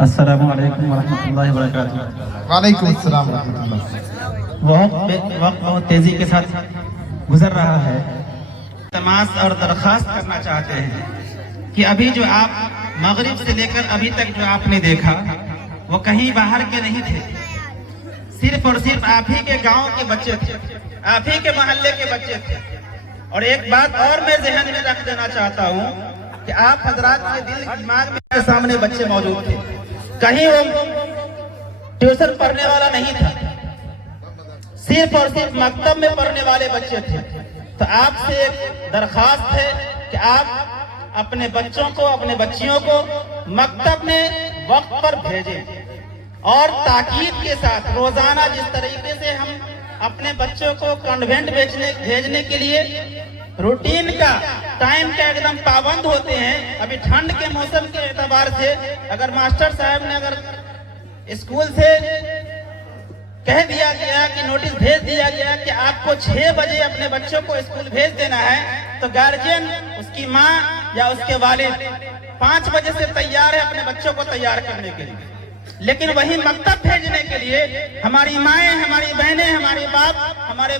السلام علیکم ورحمۃ اللہ وبرکاتہ۔ وعلیکم السلام ورحمۃ اللہ۔ وقت بہت تیزی کے ساتھ گزر رہا ہے۔ تماس اور درخواست کرنا چاہتے ہیں کہ ابھی جو آپ مغرب سے لے کر ابھی تک جو آپ نے دیکھا وہ کہیں باہر کے نہیں تھے، صرف اور صرف آپ ہی کے گاؤں کے بچے تھے، آپ ہی کے محلے کے بچے تھے۔ اور ایک بات اور میں ذہن میں رکھ دینا چاہتا ہوں کہ آپ حضرات کے دل دماغ میں کے سامنے بچے موجود تھے، کہیں وہ ٹیوشن پڑھنے والا نہیں تھا، صرف اور صرف مکتب میں پڑھنے والے بچے تھے۔ تو آپ سے ایک درخواست ہے کہ آپ اپنے بچوں کو، اپنے بچیوں کو مکتب میں وقت پر بھیجیں، اور تاکید کے ساتھ روزانہ جس طریقے سے ہم اپنے بچوں کو کانوینٹ بھیجنے کے لیے روٹین کا ٹائم کا ایک دم پابند ہوتے ہیں، ابھی ٹھنڈ کے موسم کے اعتبار سے اگر ماسٹر صاحب نے اگر اسکول سے کہہ دیا گیا کہ نوٹس بھیج دیا گیا کہ آپ کو 6 بجے اپنے بچوں کو اسکول بھیج دینا ہے، تو گارجین، اس کی ماں یا اس کے والد 5 بجے سے تیار ہے اپنے بچوں کو تیار کرنے کے لیے۔ لیکن وہی مکتب بھیجنے کے لیے ہماری مائیں، ہماری بہنیں، ہمارے باپ، ہمارے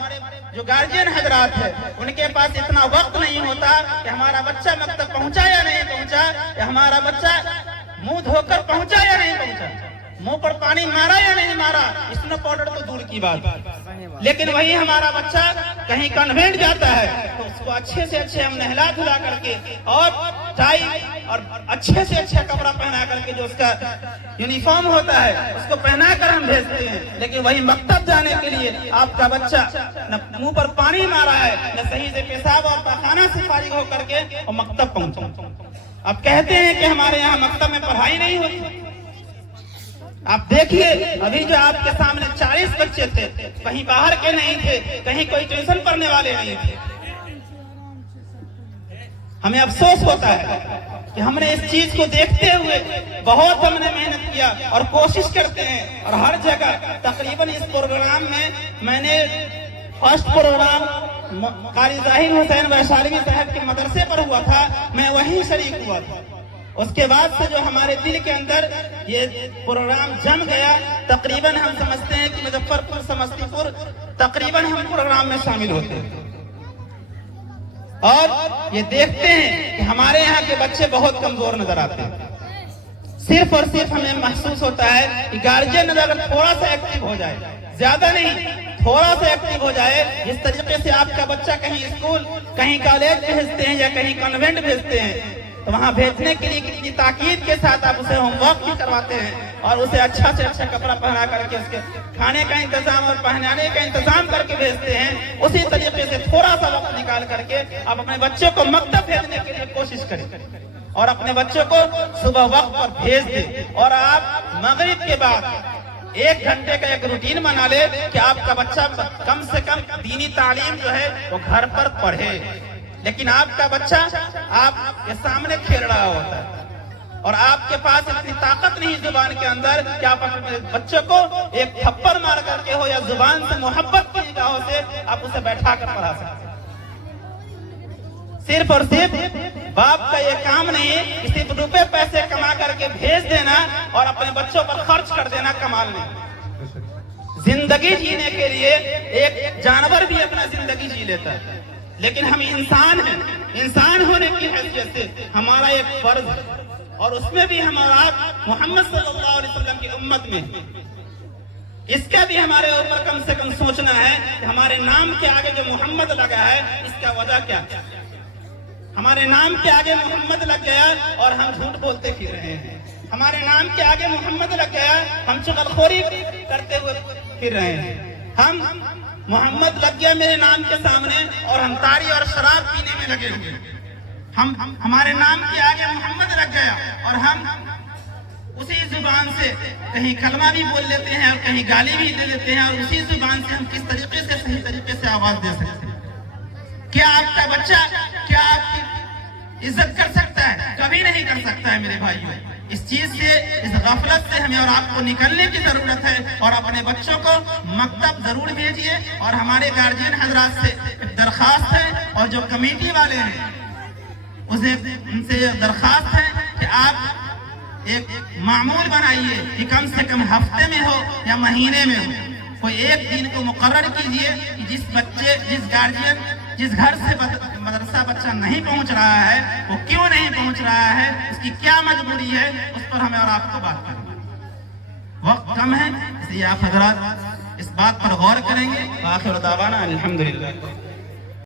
جو گارجین حضرات ہیں، ان کے پاس اتنا وقت نہیں ہوتا کہ ہمارا بچہ مکتب پہنچا یا نہیں پہنچا، یا ہمارا بچہ منہ دھو کر پہنچا یا نہیں پہنچا، منہ پر پانی مارا یا نہیں مارا، اسنو پاؤڈر تو دور کی بات۔ لیکن وہی ہمارا بچہ کہیں کانوینٹ جاتا ہے تو اس کو اچھے سے اچھے ہم نہلا دھلا کر کے اور ٹائی اور اچھے سے اچھا کپڑا پہنا کر کے جو اس کا یونیفارم ہوتا ہے اس کو پہنا کر ہم بھیجتے ہیں۔ لیکن وہی مکتب جانے کے لیے آپ کا بچہ نہ منہ پر پانی مارا ہے، نہ صحیح سے پیشاب اور پخانہ سے فارغ ہو کر کے اور مکتب پہنچا۔ اب کہتے ہیں کہ ہمارے یہاں مکتب میں پڑھائی نہیں ہوتی۔ آپ دیکھیے ابھی جو آپ کے سامنے 40 بچے تھے، کہیں باہر کے نہیں تھے، کہیں کوئی ٹیوشن پڑھنے والے نہیں تھے۔ ہمیں افسوس ہوتا ہے کہ ہم نے اس چیز کو دیکھتے ہوئے بہت ہم نے محنت کیا اور کوشش کرتے ہیں، اور ہر جگہ تقریباً اس پروگرام میں نے فرسٹ پروگرام قاری ظاہر حسین ویشالوی صاحب کے مدرسے پر ہوا تھا، میں وہیں شریک ہوا تھا۔ اس کے بعد سے جو ہمارے دل کے اندر یہ پروگرام جم گیا، تقریباً ہم سمجھتے ہیں کہ مظفر پور، سمستی پور تقریباً ہم پروگرام میں شامل ہوتے ہیں، اور یہ دیکھتے ہیں کہ ہمارے یہاں کے بچے بہت کمزور نظر آتے ہیں۔ صرف اور صرف ہمیں محسوس ہوتا ہے کہ گارجین اگر تھوڑا سا ایکٹیو ہو جائے، زیادہ نہیں، تھوڑا سا ایکٹیو ہو جائے، جس طریقے سے آپ کا بچہ کہیں اسکول، کہیں کالج بھیجتے ہیں یا کہیں کانوینٹ بھیجتے ہیں، تو وہاں بھیجنے کے لیے کتنی تاکید کے ساتھ آپ اسے ہوم ورک بھی کرواتے ہیں، اور اسے اچھا سے اچھا کپڑا پہنا کر کے اس کے کھانے کا انتظام اور پہنانے کا انتظام کر کے بھیجتے ہیں، اسی طریقے سے تھوڑا سا وقت نکال کر کے آپ اپنے بچوں کو مکتب بھیجنے کے لیے کوشش کریں، اور اپنے بچوں کو صبح وقت پر بھیج دیں، اور آپ مغرب کے بعد 1 گھنٹے کا ایک روٹین بنا لے کہ آپ کا بچہ کم سے کم دینی تعلیم جو ہے وہ گھر پر پڑھے۔ لیکن آپ کا بچہ آپ کے سامنے کھیل رہا ہوتا ہے، اور آپ کے پاس اتنی طاقت نہیں زبان کے اندر کہ آپ اپنے بچوں کو ایک تھپڑ مار کر کے ہو یا زبان سے محبت کی نگاہوں سے آپ اسے بیٹھا کر پڑھا سکتے ہیں۔ صرف اور صرف باپ کا یہ کام نہیں کہ صرف روپے پیسے کما کر کے بھیج دینا اور اپنے بچوں پر خرچ کر دینا کمال نہیں۔ زندگی جینے کے لیے ایک جانور بھی اپنا زندگی جی لیتا ہے، لیکن ہم انسان ہیں، انسان ہونے کی حیثیت سے ہمارا ایک فرض ہے، اور اس میں بھی ہمارا محمد صلی اللہ علیہ وسلم کی امت میں اس کا بھی ہمارے اوپر کم سے کم سوچنا ہے کہ ہمارے نام کے آگے جو محمد لگا ہے اس کا وجہ کیا ہے۔ ہمارے نام کے آگے محمد لگ گیا اور ہم جھوٹ بولتے پھر رہے ہیں، ہمارے نام کے آگے محمد لگ گیا ہم چغلخوری کرتے ہوئے پھر رہے ہیں، ہم محمد لگ گیا میرے نام کے سامنے اور ہم تاری اور شراب پینے میں لگے ہوئے، ہمارے نام کے آگے محمد لگ گیا اور ہم اسی زبان سے کہیں کلمہ بھی بول لیتے ہیں اور کہیں گالی بھی دے دیتے ہیں، اور اسی زبان سے ہم کس طریقے سے صحیح طریقے سے آواز دے سکتے ہیں۔ کیا آپ کا بچہ کیا آپ کی عزت کر سکتا ہے؟ کبھی نہیں کر سکتا ہے میرے بھائیوں۔ اس چیز سے، اس غفلت سے ہمیں اور آپ کو نکلنے کی ضرورت ہے، اور اپنے بچوں کو مکتب ضرور بھیجیے، اور ہمارے گارجین حضرات سے ایک درخواست ہے، اور جو کمیٹی والے ہیں ان سے درخواست ہے کہ آپ ایک معمول بنائیے کہ کم سے کم ہفتے میں ہو یا مہینے میں ہو، کوئی ایک دن کو مقرر کیجئے کہ جس بچے، جس گارجین، جس گھر سے مدرسہ بچہ نہیں پہنچ رہا ہے وہ کیوں نہیں پہنچ رہا ہے، اس کی کیا مجبوری ہے، اس پر ہمیں اور آپ کو بات کریں گے۔ وقت کم ہے، اس لیے آپ حضرات اس بات پر غور کریں گے۔ آخر دعوانا الحمدللہ۔